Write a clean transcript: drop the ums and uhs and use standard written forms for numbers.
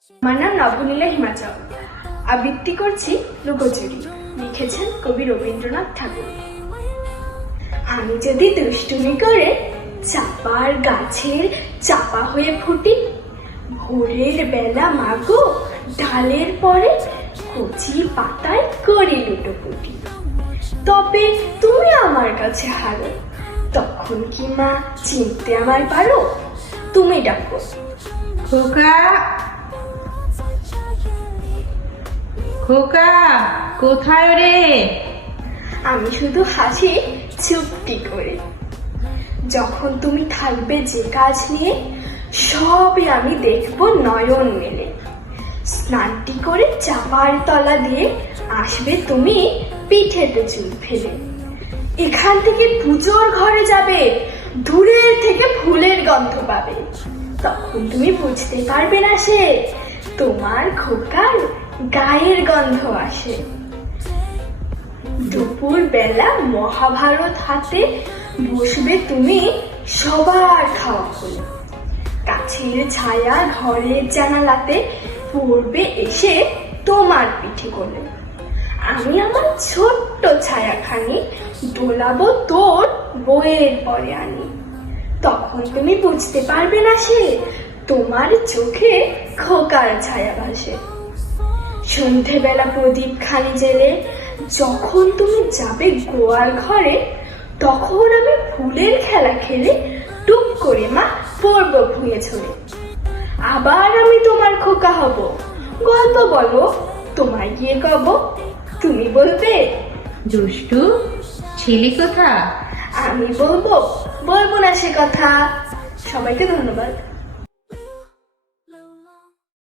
আমার নাম নবনীলা হিমাচল। আবৃত্তি করছি লুকোচুরি। লিখেছেন কবি রবীন্দ্রনাথ ঠাকুর। আমি যদি দুষ্টুমি করে চাপার গাছের চাপা হয়ে ফুটি, ভোরের বেলা মাগো ডালের পরে কচি পাতায় করি লুটোপুটি, তবে তুমি আমার কাছে হারো, তখন কি মা চিনতে আমায় পারো? তুমি ডাকো, খোকা খোকা কোথায় রে? আমি শুধু হাসি চুপটি করে। যখন তুমি থাকবে যে কাজ নিয়ে, সবই আমি দেখবো নয়ন মেলে। স্নানটি করে চাপার তলা দিয়ে আসবে তুমি পিঠেতে চুল ফেলে। এখান থেকে পুজোর ঘরে যাবে, দূরের থেকে ফুলের গন্ধ পাবে। তখন তুমি বুঝতে পারবে না সে তোমার খোকার গায়ের গন্ধ আসে। দুপুর বেলা মহাভারত হাতে বসবে তুমি সবার খাওয়া হলো। গাছের ছায়া ঘরের জানালাতে পড়বে এসে তোমার পিঠে কোলে। আমি আমার ছোট্ট ছায়াখানি দোলাবো তোর বইয়ের পরে আনি। তখন তুমি বুঝতে পারবে না সে তোমার চোখে খোকার ছায়া ভাসে। সন্ধেবেলা প্রদীপ খানি জেলে যখন তুমি যাবে গোয়াল ঘরে, তখন আমি ফুলের খেলা খেলে টুক করে মা পড়ব ভুঁয়ে ছড়ে। আবার আমি তোমার খোকা হব, গল্প বলো তোমায় গিয়ে কব। তুমি বলবে, দুষ্টু ছেলে কোথা? আমি বলবো না সে কথা। সবাইকে ধন্যবাদ।